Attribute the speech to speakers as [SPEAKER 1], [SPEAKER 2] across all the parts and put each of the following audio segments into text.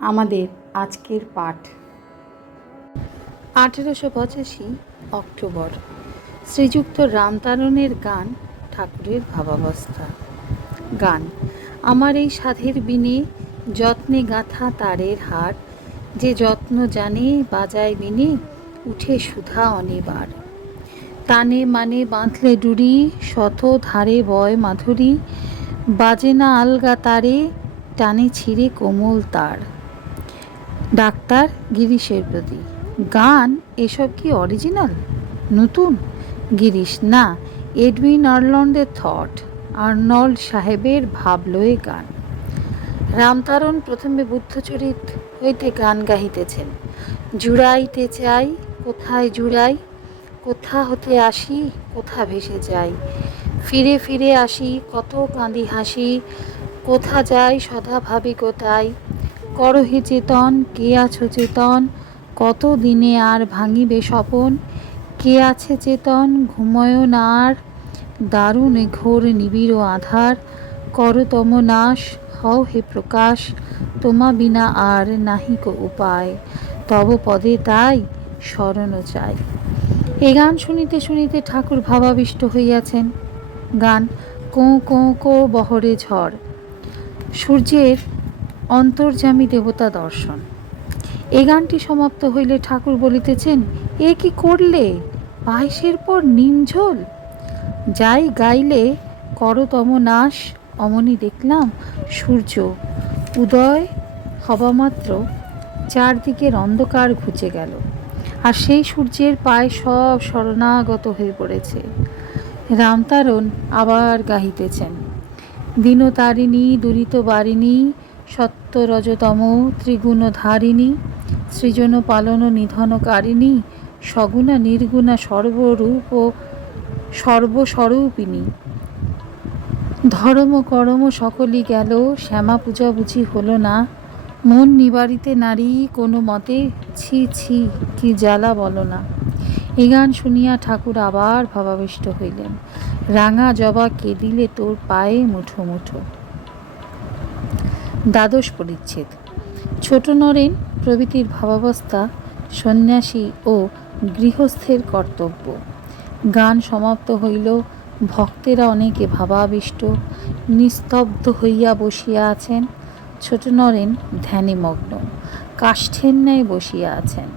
[SPEAKER 1] আমাদের আজকের পাঠ। আঠেরোশো পঁচাশি অক্টোবর। শ্রীযুক্ত রামতারণের গান ঠাকুরের ভাবাবস্থা। গান, আমার এই সাধের বিনে যত্নে গাঁথা তারের হার, যে যত্ন জানে বাজায় বিনে, উঠে সুধা অনেবার। টানে মানে বাঁধলে ডুরি, শত ধারে বয় মাধুরী, বাজে না আলগা তারে, টানে ছিঁড়ে কোমল তার। ডাক্তার গিরিশের প্রতি। গান, এসব কি অরিজিনাল নতুন? গিরিশ, না, এডউইন আর্লন্ডের থট আর্নল্ড সাহেবের ভাবলয়ে গান। রামতারণ প্রথমে বুদ্ধচরিত হইতে গান গাহিতেছেন। জুড়াইতে চাই, কোথায় জুড়াই? কোথা হতে আসি, কোথা ভেসে যাই? ফিরে ফিরে আসি, কত কাঁদি হাসি? কোথা যাই, সদা ভাবি কোথায় করহে চেতন, কে আছো চেতন? কত দিনে আর ভাঙিবে স্বপন? কে আছে চেতন? ঘুময় না আর। দারুণ ঘোর নিবিড় আধার। করতম নাশ, হও হে প্রকাশ। তোমা বিনা আর নাহিক উপায়। তব পদে তাই স্মরণ চাই। এ গান শুনিতে শুনিতে ঠাকুর ভাবাবিষ্ট হইয়াছেন। গান, কোঁ কোঁ কো বহরে ঝড়। সূর্যের অন্তর্যামী দেবতা দর্শন। এ গানটি সমাপ্ত হইলে ঠাকুর বলিতেছেন, এ কি করলে? পায়েসের পর নিমঝোল? যাই গাইলে করতম নাশ অমনি দেখলাম সূর্য উদয় হবামাত্র চারদিকের অন্ধকার ঘুচে গেল, আর সেই সূর্যের পায়ে সব শরণাগত হয়ে পড়েছে। রামতারণ আবার গাহিতেছেন, দীনতারিণী, দুরিত বারিণী সত্য রজতম ত্রিগুণ ধারিণী সৃজন পালন নিধনকারিণী সগুণা নির্গুণা সর্বরূপ ও সর্বস্বরূপিণী। ধর্ম কর্ম সকলই গেল শ্যামা পূজা বুঝি হলো না। মন নিবারিতে নারী কোনো মতে, ছি ছি, কি জ্বালা বলো না। এ গান শুনিয়া ঠাকুর আবার ভাবাবিষ্ট হইলেন। রাঙা জবা কে দিলে তোর পায়ে মুঠো মুঠো। দ্বাদশ পরিচ্ছেদ। ছোট নরেন প্রভৃতির ভাবাবস্থা সন্ন্যাসী ও গৃহস্থের কর্তব্য। গান সমাপ্ত হইল, ভক্তেরা অনেকে ভাবাবিষ্ট, নিস্তব্ধ হইয়া বসিয়া আছেন। ছোট নরেন ধ্যানে মগ্ন, কাষ্ঠের ন্যায় বসিয়া আছেন।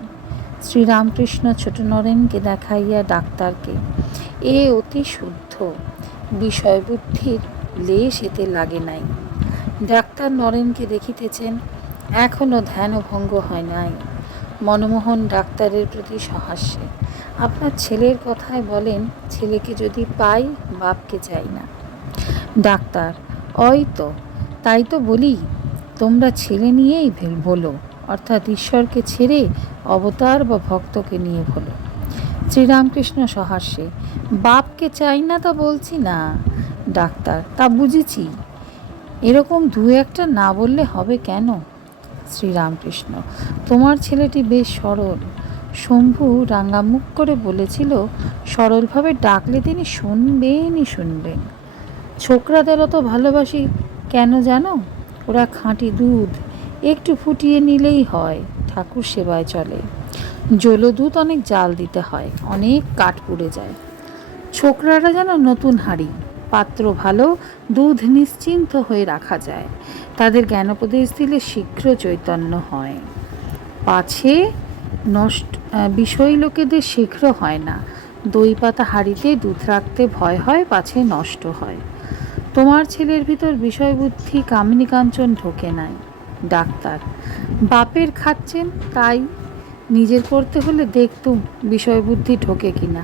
[SPEAKER 1] শ্রীরামকৃষ্ণ ছোট নরেনকে দেখাইয়া ডাক্তারকে, এ অতি শুদ্ধ, বিষয়বুদ্ধির লেশ এতে লাগে নাই। ডাক্তার নরেনকে দেখিতেছেন এখনও ধ্যান ধ্যানভঙ্গ হয় নাই। মনমোহন ডাক্তারের প্রতি সহাস্যে। আপনার ছেলের কথায় বলেন, ছেলেকে যদি পাই, বাপকে চাই না। ডাক্তার ওই তো, তাই তো বলি, তোমরা ছেলে নিয়েই বলো, অর্থাৎ ঈশ্বরকে ছেড়ে অবতার বা ভক্তকে নিয়ে বলো। শ্রীরামকৃষ্ণ সহাস্যে, বাপকে চাই না তা বলছি না, ডাক্তার, তা বুঝেছি। এরকম দু একটা না বললে হবে কেন? শ্রীরামকৃষ্ণ, তোমার ছেলেটি বেশ সরল। শম্ভু রাঙ্গামুখ করে বলেছিল, সরলভাবে ডাকলে তিনি শুনবেনই শুনবেন। ছোকরাদেরও তো ভালোবাসি, কেন জানো? ওরা খাঁটি দুধ, একটু ফুটিয়ে নিলেই হয়, ঠাকুর সেবায় চলে। জলদুধ অনেক জাল দিতে হয়, অনেক কাঠ পুড়ে যায়। ছোকরারা যেন নতুন হাঁড়ি। পাত্র ভালো, দুধ নিশ্চিন্ত হয়ে রাখা যায়। তাদের জ্ঞানোপদেশ দিলে শীঘ্র চৈতন্য হয়। পাছে নষ্ট বিষয় লোকেদের শীঘ্র হয় না। দই পাতা হাঁড়িতে দুধ রাখতে ভয় হয়, পাছে নষ্ট হয়। তোমার ছেলের ভিতর বিষয়বুদ্ধি, কামিনী কাঞ্চন ঢোকে নাই। ডাক্তার, বাপের খাচ্ছেন, তাই নিজের করতে হলে দেখতুম বিষয়বুদ্ধি ঢোকে কিনা।